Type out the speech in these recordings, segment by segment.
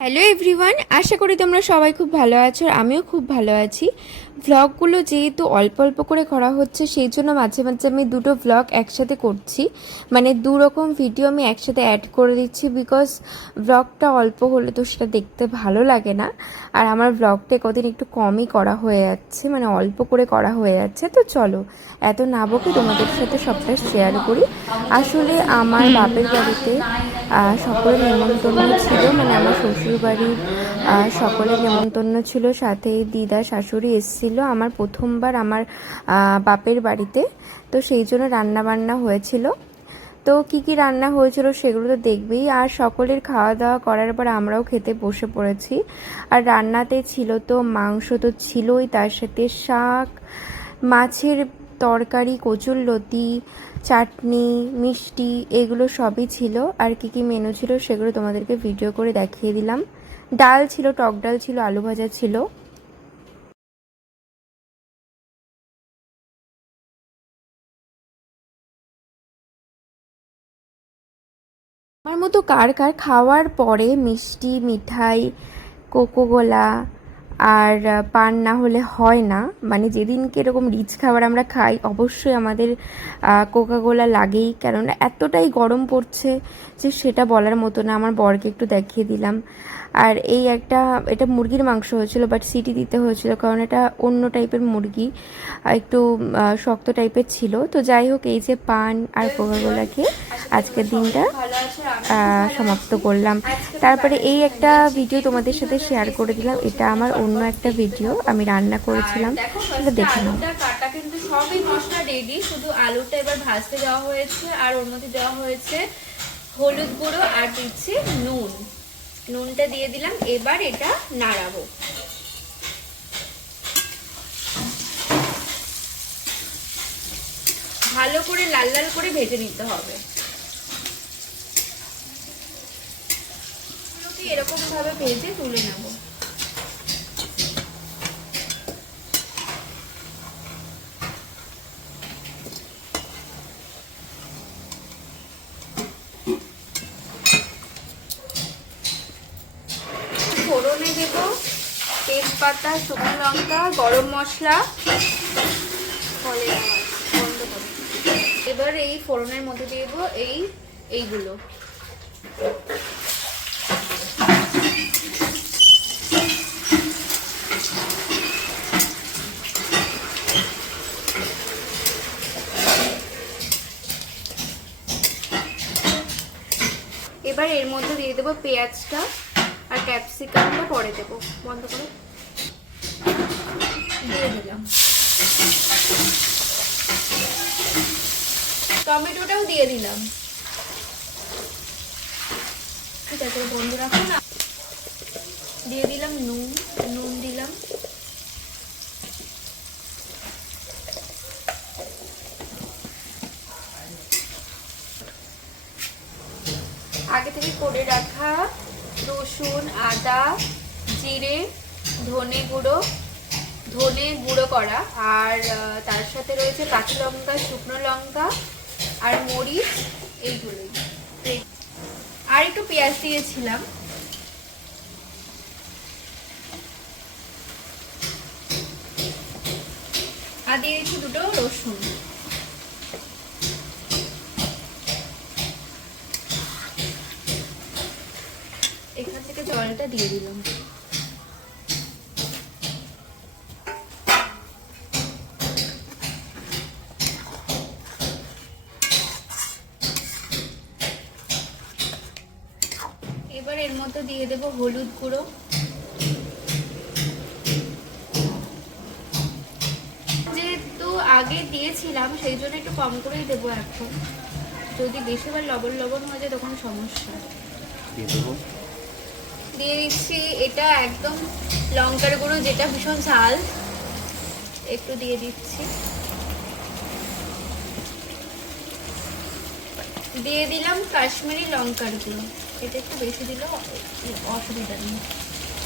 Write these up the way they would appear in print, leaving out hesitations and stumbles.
Hello everyone, আশা করি তোমরা সবাই খুব ভালো আছো আর আমিও খুব ভালো আছি। ভ্লগগুলো যেহেতু অল্প অল্প করে করা হচ্ছে সেই জন্য মাঝে মাঝে আমি দুটো ভ্লগ একসাথে করছি, মানে দু রকম ভিডিও আমি একসাথে অ্যাড করে দিচ্ছি। বিকজ ভ্লগটা অল্প হলে তো সেটা দেখতে ভালো লাগে না, আর আমার ভ্লগটা কদিন একটু কমই করা হয়ে যাচ্ছে, মানে অল্প করে করা হয়ে যাচ্ছে। তো চলো এত না বকে তোমাদের সাথে সবটা শেয়ার করি। আসলে আমার বাপের বাড়িতে সকলের নেমন্তন্ন ছিল, মানে আমার শ্বশুরবাড়ির সকলের নেমন্তন্ন ছিল, সাথে দিদা শাশুড়ি এসেছিলো আমার প্রথমবার আমার বাপের বাড়িতে। তো সেই জন্য রান্না বান্না হয়েছিল। তো কি কি রান্না হয়েছিল সেগুলো তো দেখবেই, আর সকলের খাওয়া দাওয়া করার পর আমরাও খেতে বসে পড়েছি। আর রান্নাতে ছিল তো মাংস তো ছিলই, তার সাথে শাক, মাছের তরকারি, কচুরলতি, চাটনি, মিষ্টি, এগুলো সবই ছিল। আর কি কি মেনু ছিল সেগুলো তোমাদেরকে ভিডিও করে দেখিয়ে দিলাম। ডাল ছিল, টক ডাল ছিল, আলু ভাজা ছিল। আমার মতো কার কার খাওয়ার পরে মিষ্টি, মিঠাই, কোকোকোলা আর পান না হলে হয় না। মানে যেদিনকে এরকম রিচ খাবার আমরা খাই অবশ্যই আমাদের কোকাকোলা লাগেই, কেননা এতটাই গরম পড়ছে যে সেটা বলার মতো না। আমার বরকে একটু দেখিয়ে দিলাম। আর এই একটা, এটা মুরগির মাংস হয়েছিল, বাট সিটি দিতে হয়েছিল কারণ এটা অন্য টাইপের মুরগি, একটু শক্ত টাইপের ছিল। তো যাই হোক, এই যে পান আর কোকাকোলা খেয়ে আজকের দিনটা সমাপ্ত করলাম। তারপরে এই একটা ভিডিও তোমাদের সাথে শেয়ার করে দিলাম, এটা আমার অন্য একটা ভিডিও, আমি রান্না করেছিলাম, সেটা দেখে নাও। কাটা কিন্তু সবই মশলা রেডি, শুধু আলুটা এবার ভাজতে দেওয়া হয়েছে আর ওর মধ্যে দেওয়া হয়েছে হলুদ গুঁড়ো আর দিচ্ছি নুন। নুনটা দিয়ে দিলাম, এবার এটা নাড়াবো। ভালো করে লাল লাল করে ভেজে নিতে হবে। এরকম ভাবে ভেজে তুলে নেব। ফোড়নে দেব তেজপাতা, শুকনো লঙ্কা, গরম মশলা। বন্ধ করো। এবার এই ফোড়নের মধ্যে দেব এইগুলো। এবার এর মধ্যে দিয়ে দেবো পেঁয়াজটা, আর ক্যাপসিকামটা পরে দেবো। বন্ধ করো। দিয়ে দিলাম। টমেটোটাও দিয়ে দিলাম। ঠিক আছে, বন্ধ রাখো না। দিয়ে দিলাম নুন দিলাম। আগে থেকে করে রাখা রসুন, আদা, জিরে, ধনে গুঁড়ো করা, আর তার সাথে রয়েছে কাঁচা লঙ্কা, শুকনো লঙ্কা আর মরিচ, এইগুলোই। আর একটু পেঁয়াজ দিয়েছিলাম। আর দিয়েছি দুটো রসুন। এখান থেকে জলটা দিয়ে দিলাম। এবার এর মধ্যে দিয়ে দেব হলুদ গুঁড়ো, যেহেতু আগে দিয়েছিলাম সেই জন্য একটু কম করেই দেবো এখন। যদি বেশি বার লবণ হয়ে যায় তখন সমস্যা। দিয়ে দিচ্ছি এটা একদম লঙ্কার গুঁড়ো, যেটা ভীষণ ঝাল, একটু দিয়ে দিচ্ছি। দিয়ে দিলাম কাশ্মীরি লঙ্কার গুঁড়ো, এটা একটু বেশি দিলেও অসুবিধা নেই।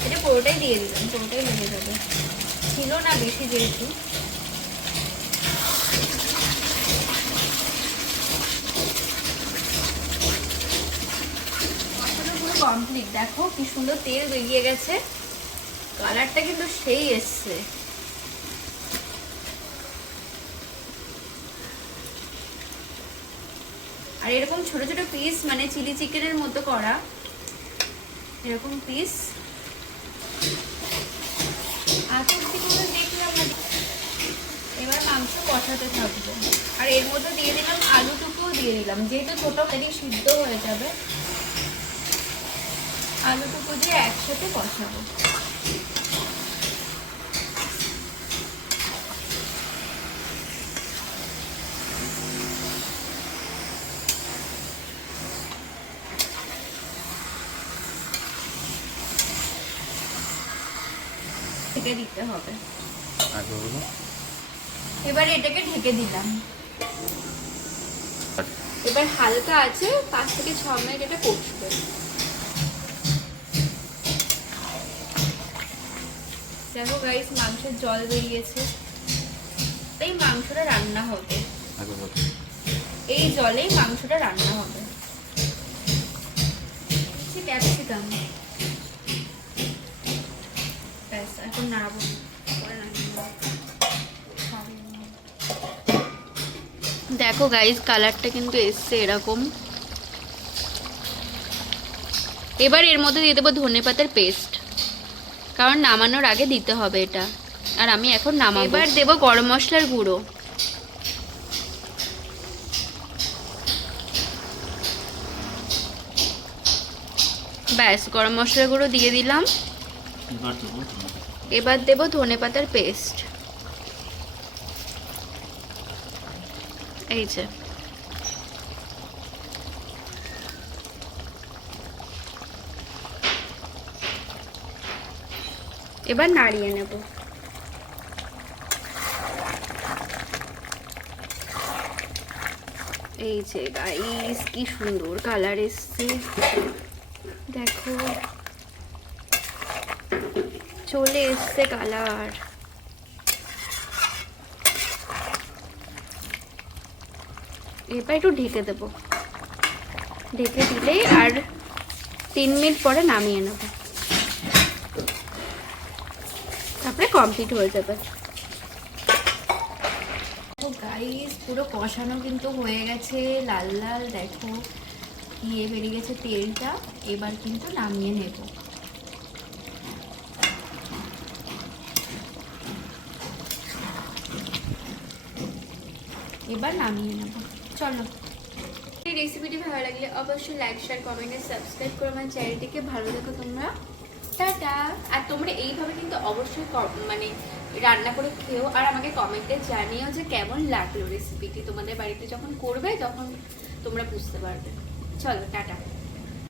এটা পুরোটাই দিয়ে দিলাম, পুরোটাই লেগে যাবে, ছিল না বেশি যেহেতু। মশলাগুলো কমপ্লিট। দেখো কি সুন্দর তেল বেরিয়ে গেছে, কালারটা কিন্তু সেই এসছে। আর এরকম ছোট ছোট পিস, মানে চিলি চিকেনের মতো করা এরকম পিস দেখলাম না। এবার মাংস কষাতে থাকবো, আর এর মধ্যে দিয়ে দিলাম আলুটুকুও দিয়ে দিলাম, যেহেতু ছোট তেলি সিদ্ধ হয়ে যাবে। আলুটুকু দিয়ে একসাথে কষাবো। ঢেকে দিতে হবে। এবার এটাকে ঢেকে দিলাম। এবার হালকা আছে 5 থেকে 6 মিনিট এটা কষবে। দেখো গাইস, মাংসের জল বেরিয়েছে, এই মাংসটা রান্না হবে, এই জলেই মাংসটা রান্না হবে। ক্যাপসিকাম ব্যাস, এখন নাড়াবো। দেখো গাইস, কালারটা কিন্তু এসছে এরকম। এবার এর মধ্যে দিয়ে দেবো ধনেপাতার পেস্ট, কারণ নামানোর আগে দিতে হবে এটা, আর আমি এখন নামাবো। এবার দেবো গরম মশলার গুঁড়ো, ব্যাস গরম মশলার গুঁড়ো দিয়ে দিলাম। এবার দেবো ধনেপাতার পেস্ট, এই যে। এবার নাড়িয়ে নেব। এই যে গাইস, কি সুন্দর কালার এসছে, দেখো চলে এসছে কালার। এবার একটু ঢেকে দেবো, ঢেকে দিলেই আর 3 মিনিট পরে নামিয়ে নেব, তারপরে কমপ্লিট হয়ে যাবে। তো গাইস, পুরো কষানো কিন্তু হয়ে গেছে, লাল লাল দেখো ইয়ে বেরিয়ে গেছে তেলটা। এবার কিন্তু নামিয়ে নেব। এবার নামিয়ে নেব, চলো। এই রেসিপিটি ভালো লাগলে অবশ্যই লাইক শেয়ার কমেন্টে সাবস্ক্রাইব করো আমার চ্যানেলটিকে। ভালো থেকো তোমরা, টাটা। আর তোমরা এইভাবে কিন্তু অবশ্যই মানে রান্না করে খেও, আর আমাকে কমেন্টে জানিও যে কেমন লাগলো রেসিপিটি। তোমাদের বাড়িতে যখন করবে তখন তোমরা বুঝতে পারবে। চলো, টাটা।